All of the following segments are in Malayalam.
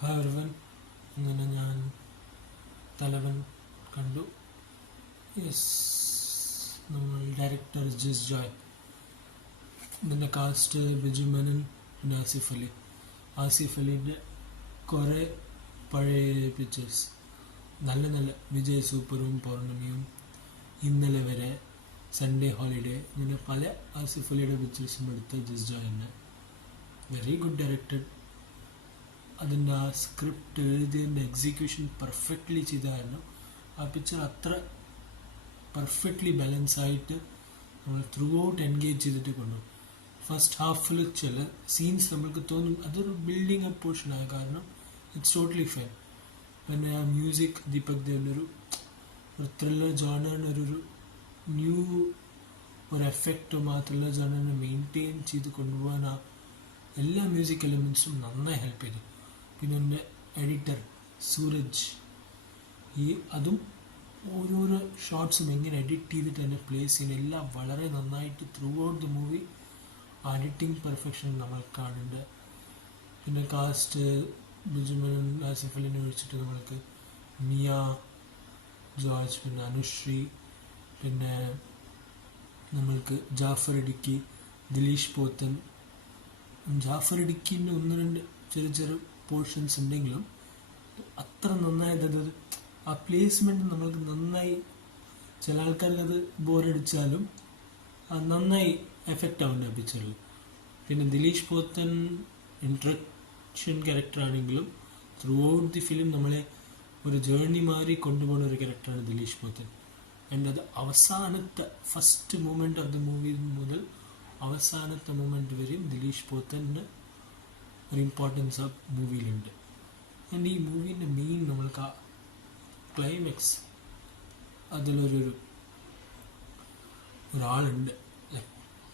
ഹായ് എവരിവൺ, അങ്ങനെ ഞാൻ തലവൻ കണ്ടു. യെസ്, നമ്മൾ ഡയറക്ടർ ജിസ് ജോയ്, ഇതിൻ്റെ കാസ്റ്റ് ബിജു മേനൻ, പിന്നെ ആസിഫ് അലി. ആസിഫ് അലിൻ്റെ കുറേ പഴയ പിക്ചേഴ്സ്, നല്ല നല്ല വിജയ് സൂപ്പറും പൗർണമിയും ഇന്നലെ വരെ, സൺഡേ ഹോളിഡേ, ഇങ്ങനെ പല ആസിഫ് അലിയുടെ പിക്ചേഴ്സും എടുത്ത ജിസ് ജോയ് തന്നെ വെരി ഗുഡ് ഡയറക്ടർ. അതിൻ്റെ ആ സ്ക്രിപ്റ്റ് എഴുതിയതിൻ്റെ എക്സിക്യൂഷൻ പെർഫെക്റ്റ്ലി ചെയ്ത കാരണം ആ പിക്ചർ അത്ര പെർഫെക്റ്റ്ലി ബാലൻസ് ആയിട്ട് നമ്മൾ ത്രൂ ഔട്ട് എൻഗേജ് ചെയ്തിട്ട് കൊണ്ടുപോകും. ഫസ്റ്റ് ഹാഫിൽ ചില സീൻസ് നമ്മൾക്ക് തോന്നും അതൊരു ബിൽഡിംഗ് അപ്പ് പോർഷനായ കാരണം ഇറ്റ്സ് ടോട്ടലി ഫൈൻ. പിന്നെ ആ മ്യൂസിക് ദീപക് ദേവിൻ്റെ ഒരു ത്രില്ലർ ജോണറിന് ഒരു ന്യൂ ഒരു എഫക്റ്റും ആ ത്രില്ലർ ജോണറിനെ മെയിൻറ്റെയിൻ ചെയ്ത് കൊണ്ടുപോകാൻ ആ എല്ലാ മ്യൂസിക് എലിമെൻസും നന്നായി ഹെൽപ്പ് ചെയ്തു. പിന്നെ എൻ്റെ എഡിറ്റർ സൂരജ്, അതും ഓരോരോ ഷോർട്സും എങ്ങനെ എഡിറ്റ് ചെയ്തിട്ട് തന്നെ പ്ലേസ് ചെയ്യുന്ന എല്ലാം വളരെ നന്നായിട്ട് ത്രൂ ഔട്ട് ദ മൂവി ആ എഡിറ്റിംഗ് പെർഫെക്ഷൻ നമ്മൾ കാണുന്നുണ്ട്. പിന്നെ കാസ്റ്റ് ബിജു മേനൻ, ആസിഫ് അലിനെ ഒഴിച്ചിട്ട് നമ്മൾക്ക് മിയ ജോർജ്, പിന്നെ അനുശ്രീ, പിന്നെ നമ്മൾക്ക് ജാഫർ ഇടുക്കി, ദിലീഷ് പോത്തൻ. ജാഫർ ഇടുക്കിൻ്റെ ഒന്ന് രണ്ട് ചെറിയ ചെറിയ പോർഷൻസ് ഉണ്ടെങ്കിലും അത്ര നന്നായത് ആ പ്ലേസ്മെൻറ്റ് നമ്മൾക്ക് നന്നായി, ചില ആൾക്കാർക്ക് അത് ബോറടിച്ചാലും നന്നായി എഫക്റ്റ് ആവുന്നുണ്ട് ആ പിക്ചറിൽ. പിന്നെ ദിലീഷ് പോത്തൻ ഇൻട്രഡക്ഷൻ ക്യാരക്ടറാണെങ്കിലും ത്രൂ ഔട്ട് ദി ഫിലിം നമ്മളെ ഒരു ജേർണി മാറി കൊണ്ടുപോകുന്ന ഒരു ക്യാരക്ടറാണ് ദിലീഷ് പോത്തൻ. ആൻഡ് അത് അവസാനത്തെ first moment of the movie മുതൽ അവസാനത്തെ മൂമെൻറ്റ് വരെയും ദിലീഷ് പോത്തൻ്റെ ഒരു ഇമ്പോർട്ടൻസ് ആ മൂവിയിലുണ്ട്. ആൻഡ് ഈ മൂവീൻ്റെ മെയിൻ നമ്മൾക്ക് ആ ക്ലൈമാക്സ്, ഒരാളുണ്ട്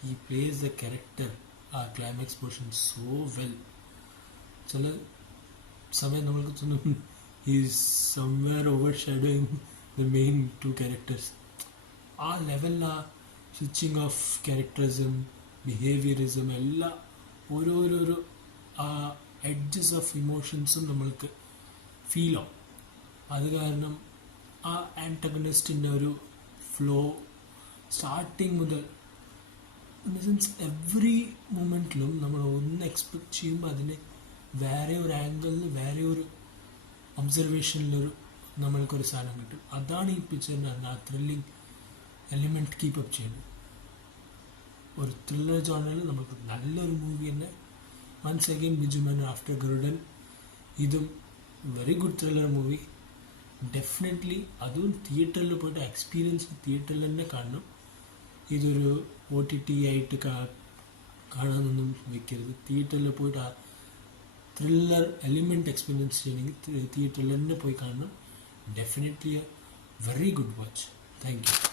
ഈ പ്ലേസ് ദ ക്യാരക്ടർ ആ ക്ലൈമാക്സ് പോർഷൻ സോ വെൽ. ചില സമയം നമ്മൾക്ക് തോന്നും is somewhere over shadowing the main to characters. ആ ലെവലിൽ ആ സ്വിച്ചിങ് ഓഫ് ക്യാരക്ടറിസം, ബിഹേവിയറിസം എല്ലാം ഓരോരോരോ ആ എഡ്ജസ് ഓഫ് ഇമോഷൻസും നമ്മൾക്ക് ഫീൽ ആവും. അത് കാരണം ആ ആൻറ്റഗണിസ്റ്റിൻ്റെ ഒരു ഫ്ലോ സ്റ്റാർട്ടിങ് മുതൽ ഇൻ ദ സെൻസ് എവറി മൊമെൻറ്റിലും നമ്മൾ ഒന്ന് എക്സ്പെക്റ്റ് ചെയ്യുമ്പോൾ അതിന് വേറെ ഒരു ആംഗിളിൽ വേറെ ഒരു ഒബ്സർവേഷനിലൊരു നമ്മൾക്കൊരു സാധനം കിട്ടും. അതാണ് ഈ പിക്ചറിൻ്റെ ആ ത്രില്ലിങ് എലിമെൻറ്റ് കീപ്പപ്പ് ചെയ്യുന്നത്. ഒരു ത്രില്ലർ ജോണറിൽ നമുക്ക് നല്ലൊരു മൂവി തന്നെ. Once again Biju Menon after Garudan, ഇതും very good thriller movie. Definitely അതും തിയേറ്ററിൽ പോയിട്ട് എക്സ്പീരിയൻസ് തിയേറ്ററിൽ തന്നെ കാണണം. ഇതൊരു OTT ആയിട്ട് കാണാനൊന്നും വെക്കരുത്. തിയേറ്ററിൽ പോയിട്ട് ആ ത്രില്ലർ എലിമെൻറ്റ് എക്സ്പീരിയൻസ് ചെയ്യണമെങ്കിൽ തിയേറ്ററിൽ തന്നെ പോയി കാണണം. Definitely A very good watch. Thank you.